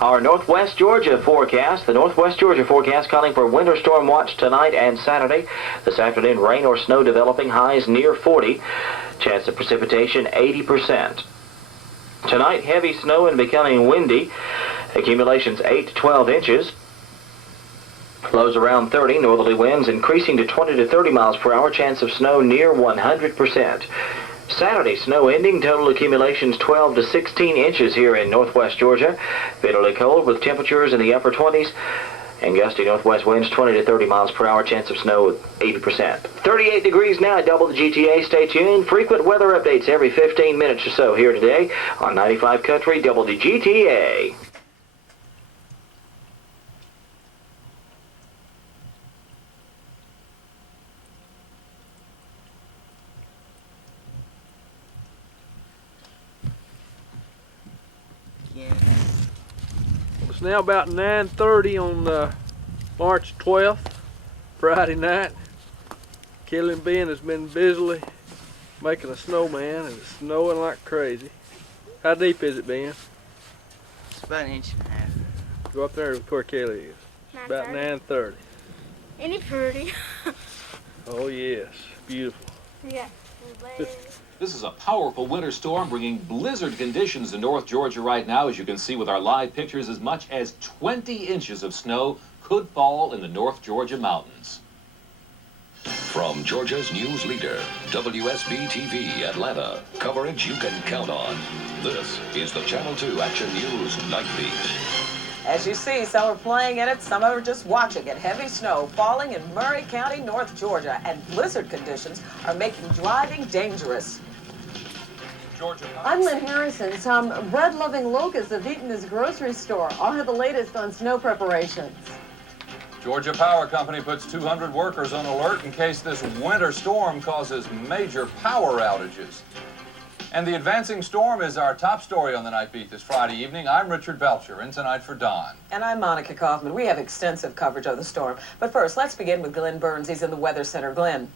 Our Northwest Georgia forecast. The Northwest Georgia forecast calling for winter storm watch tonight and Saturday. This afternoon, rain or snow developing, highs near 40. Chance of precipitation 80%. Tonight, heavy snow and becoming windy. Accumulations 8 to 12 inches. Lows around 30. Northerly winds increasing to 20 to 30 miles per hour. Chance of snow near 100%. Saturday, snow ending, total accumulations 12 to 16 inches here in Northwest Georgia. Bitterly cold with temperatures in the upper 20s and gusty northwest winds 20 to 30 miles per hour. Chance of snow 80%. 38 degrees now at WGTA. Stay tuned. Frequent weather updates every 15 minutes or so here today on 95 Country WGTA. It's now about 9:30 on March 12th, Friday night. Killing Ben has been busily making a snowman, and it's snowing like crazy. How deep is it, Ben? It's about 1.5 inches. Go up there where Kelly is. About 9:30. Ain't it pretty? Oh yes, beautiful. Yeah. This is a powerful winter storm bringing blizzard conditions to North Georgia right now. As you can see with our live pictures, as much as 20 inches of snow could fall in the North Georgia mountains. From Georgia's news leader, WSB TV Atlanta. Coverage you can count on. This is the Channel 2 Action News Night Beat. As you see, some are playing in it, some are just watching it. Heavy snow falling in Murray County, North Georgia, and blizzard conditions are making driving dangerous. I'm Lynn Harrison. Some bread-loving locusts have eaten this grocery store. I'll have the latest on snow preparations. Georgia Power Company puts 200 workers on alert in case this winter storm causes major power outages. And the advancing storm is our top story on the Night Beat this Friday evening. I'm Richard Belcher, in tonight for Don. And I'm Monica Kaufman. We have extensive coverage of the storm. But first, let's begin with Glenn Burns. He's in the Weather Center. Glenn.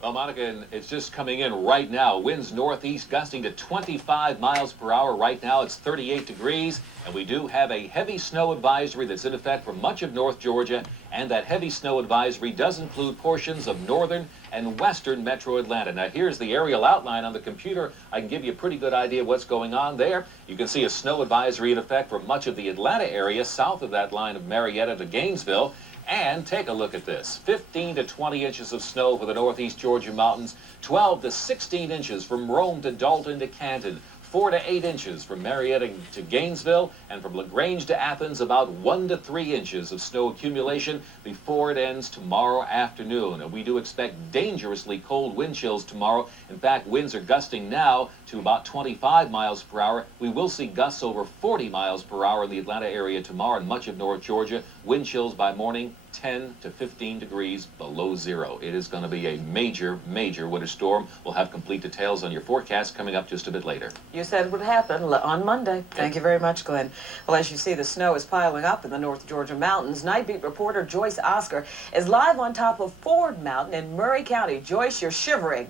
Well, Monica, it's just coming in right now. Winds northeast gusting to 25 miles per hour. Right now it's 38 degrees, and we do have a heavy snow advisory that's in effect for much of North Georgia, and that heavy snow advisory does include portions of northern and western metro Atlanta. Now here's the aerial outline on the computer. I can give you a pretty good idea of what's going on there. You can see a snow advisory in effect for much of the Atlanta area, south of that line of Marietta to Gainesville. And take a look at this. 15 to 20 inches of snow for the northeast Georgia mountains, 12 to 16 inches from Rome to Dalton to Canton, 4 to 8 inches from Marietta to Gainesville, and from LaGrange to Athens, about 1 to 3 inches of snow accumulation before it ends tomorrow afternoon. And we do expect dangerously cold wind chills tomorrow. In fact, winds are gusting now to about 25 miles per hour. We will see gusts over 40 miles per hour in the Atlanta area tomorrow and much of North Georgia. Wind chills by morning 10 to 15 degrees below zero. It is going to be a major, major winter storm. We'll have complete details on your forecast coming up just a bit later. You said it would happen on Monday. Thank you very much, Glenn. Well, as you see, the snow is piling up in the North Georgia mountains. Night Beat reporter Joyce Oscar is live on top of Ford Mountain in Murray County. Joyce, you're shivering.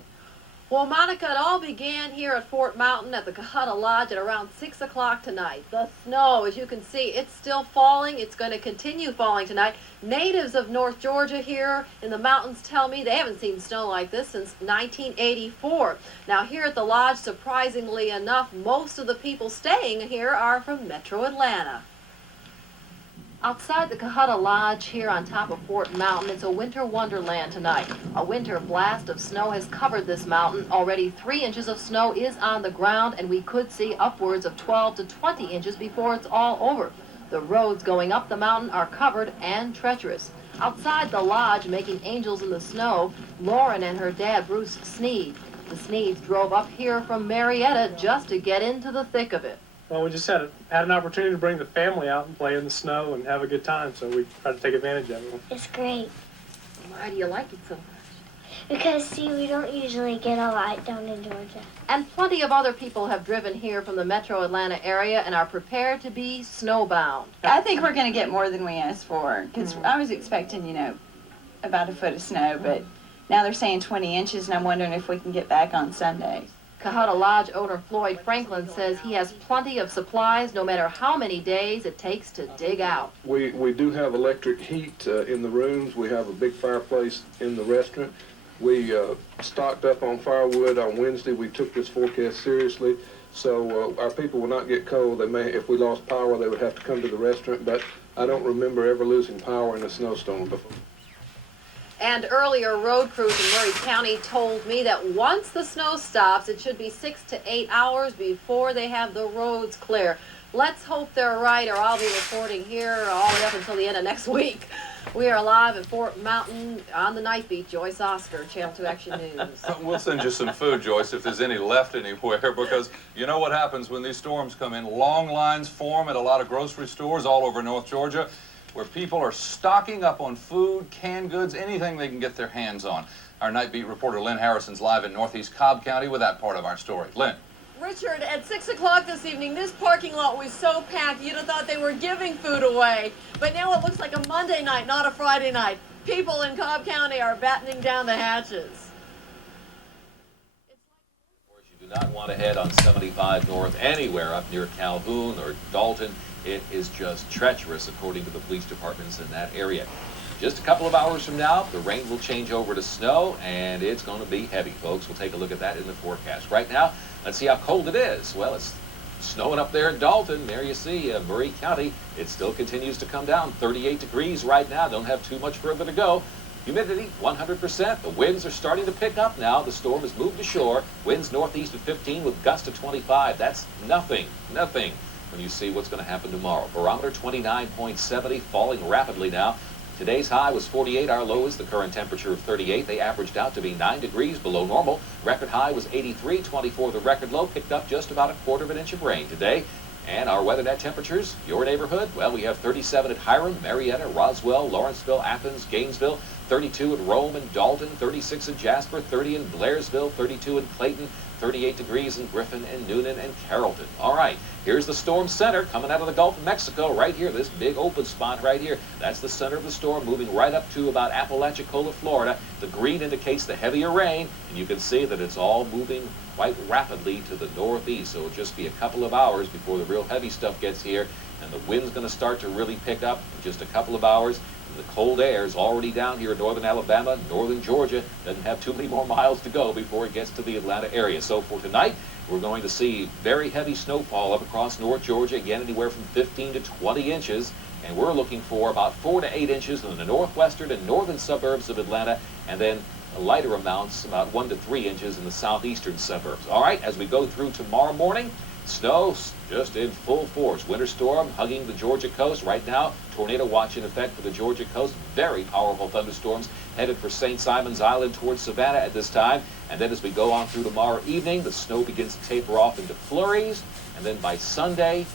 Well, Monica, it all began here at Fort Mountain at the Cohutta Lodge at around 6 o'clock tonight. The snow, as you can see, it's still falling. It's going to continue falling tonight. Natives of North Georgia here in the mountains tell me they haven't seen snow like this since 1984. Now, here at the lodge, surprisingly enough, most of the people staying here are from Metro Atlanta. Outside the Cohutta Lodge here on top of Fort Mountain, it's a winter wonderland tonight. A winter blast of snow has covered this mountain. Already 3 inches of snow is on the ground, and we could see upwards of 12 to 20 inches before it's all over. The roads going up the mountain are covered and treacherous. Outside the lodge, making angels in the snow, Lauren and her dad, Bruce Sneed. The Sneeds drove up here from Marietta just to get into the thick of it. Well, we just had an opportunity to bring the family out and play in the snow and have a good time, so we tried to take advantage of it. It's great. Why do you like it so much? Because, see, we don't usually get a lot down in Georgia. And plenty of other people have driven here from the Metro Atlanta area and are prepared to be snowbound. I think we're going to get more than we asked for, because I was expecting, about a foot of snow, but now they're saying 20 inches, and I'm wondering if we can get back on Sunday. Cohutta Lodge owner Floyd Franklin says he has plenty of supplies no matter how many days it takes to dig out. We do have electric heat in the rooms. We have a big fireplace in the restaurant. We stocked up on firewood on Wednesday. We took this forecast seriously, so our people will not get cold. They may, if we lost power, they would have to come to the restaurant, but I don't remember ever losing power in a snowstorm before. And earlier, road crews in Murray County told me that once the snow stops, it should be 6 to 8 hours before they have the roads clear. Let's hope they're right, or I'll be reporting here all the way up until the end of next week. We are live at Fort Mountain on the Night Beat. Joyce Oscar, Channel 2 Action News. We'll send you some food, Joyce, if there's any left anywhere, because you know what happens when these storms come in. Long lines form at a lot of grocery stores all over North Georgia, where people are stocking up on food, canned goods, anything they can get their hands on. Our Night Beat reporter Lynn Harrison's live in Northeast Cobb County with that part of our story. Lynn. Richard, at 6 o'clock this evening, this parking lot was so packed you'd have thought they were giving food away. But now it looks like a Monday night, not a Friday night. People in Cobb County are battening down the hatches. Of course, you do not want to head on 75 north anywhere up near Calhoun or Dalton. It is just treacherous, according to the police departments in that area. Just a couple of hours from now, the rain will change over to snow, and it's going to be heavy, folks. We'll take a look at that in the forecast. Right now, let's see how cold it is. Well, it's snowing up there in Dalton. There you see Murray County. It still continues to come down. 38 degrees right now. Don't have too much further to go. Humidity, 100%. The winds are starting to pick up now. The storm has moved ashore. Winds northeast at 15 with gusts of 25. That's nothing when you see what's going to happen tomorrow. Barometer 29.70, falling rapidly now. Today's high was 48. Our low is the current temperature of 38. They averaged out to be 9 degrees below normal. Record high was 83. 24 the record low. Picked up just about a quarter of an inch of rain today. And our weather net temperatures, your neighborhood, well, we have 37 at Hiram, Marietta, Roswell, Lawrenceville, Athens, Gainesville, 32 at Rome and Dalton, 36 at Jasper, 30 in Blairsville, 32 in Clayton, 38 degrees in Griffin and Noonan and Carrollton. All right, here's the storm center coming out of the Gulf of Mexico right here, this big open spot right here. That's the center of the storm, moving right up to about Apalachicola, Florida. The green indicates the heavier rain, and you can see that it's all moving quite rapidly to the northeast. So it'll just be a couple of hours before the real heavy stuff gets here, and the wind's going to start to really pick up in just a couple of hours. The cold air is already down here in northern Alabama, northern Georgia. Doesn't have too many more miles to go before it gets to the Atlanta area. So for tonight, we're going to see very heavy snowfall up across North Georgia, again anywhere from 15 to 20 inches. And we're looking for about 4 to 8 inches in the northwestern and northern suburbs of Atlanta, and then lighter amounts, about 1 to 3 inches in the southeastern suburbs. All right, as we go through tomorrow morning, snow just in full force. Winter storm hugging the Georgia coast. Right now, tornado watch in effect for the Georgia coast. Very powerful thunderstorms headed for St. Simon's Island towards Savannah at this time. And then as we go on through tomorrow evening, the snow begins to taper off into flurries. And then by Sunday,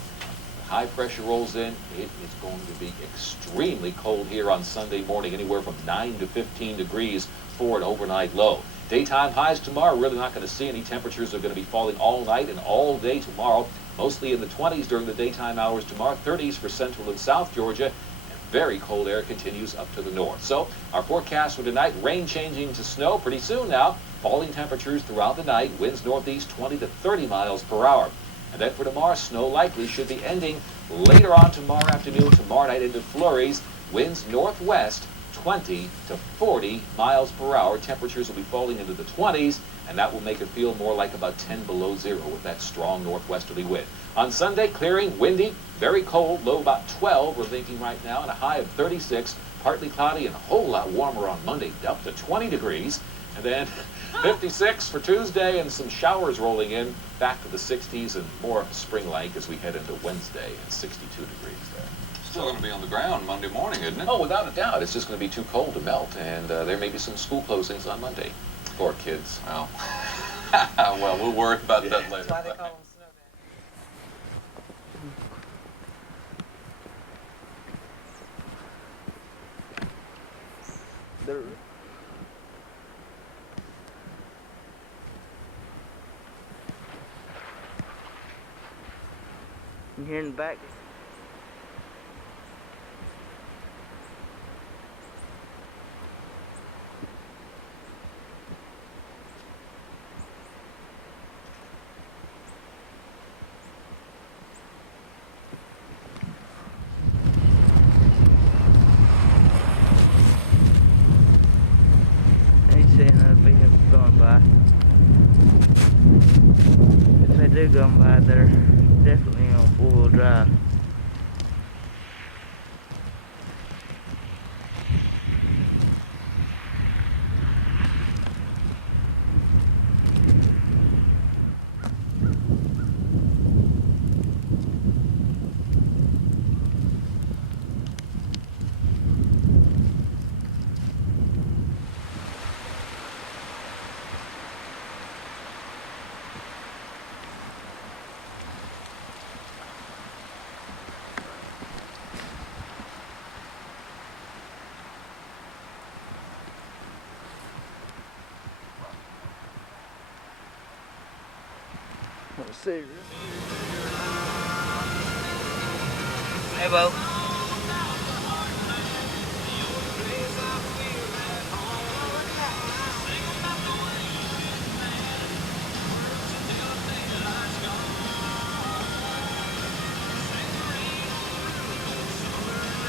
high pressure rolls in. It is going to be extremely cold here on Sunday morning, anywhere from 9 to 15 degrees for an overnight low. Daytime highs tomorrow, really not going to see any temperatures. Are going to be falling all night and all day tomorrow, mostly in the 20s during the daytime hours tomorrow, 30s for central and south Georgia, and very cold air continues up to the north. So our forecast for tonight, rain changing to snow pretty soon now, falling temperatures throughout the night, winds northeast 20 to 30 miles per hour. And then for tomorrow, snow likely should be ending later on tomorrow afternoon, tomorrow night into flurries, winds northwest 20 to 40 miles per hour. Temperatures will be falling into the 20s, and that will make it feel more like about 10 below zero with that strong northwesterly wind. On Sunday, clearing, windy, very cold, low about 12, we're thinking right now, and a high of 36, partly cloudy and a whole lot warmer on Monday, up to 20 degrees. And then 56 for Tuesday and some showers rolling in, back to the 60s and more spring-like as we head into Wednesday, and 62 degrees there. Still going to be on the ground Monday morning, isn't it? Oh, without a doubt. It's just going to be too cold to melt, and there may be some school closings on Monday for kids. Well, well, we'll worry about that later. That's why they call them snowmen. And here in the back. do come by, they're definitely on four-wheel drive. Let's see. Hey, Bo.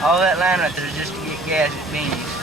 All that line right there is just to get gas at Benny's.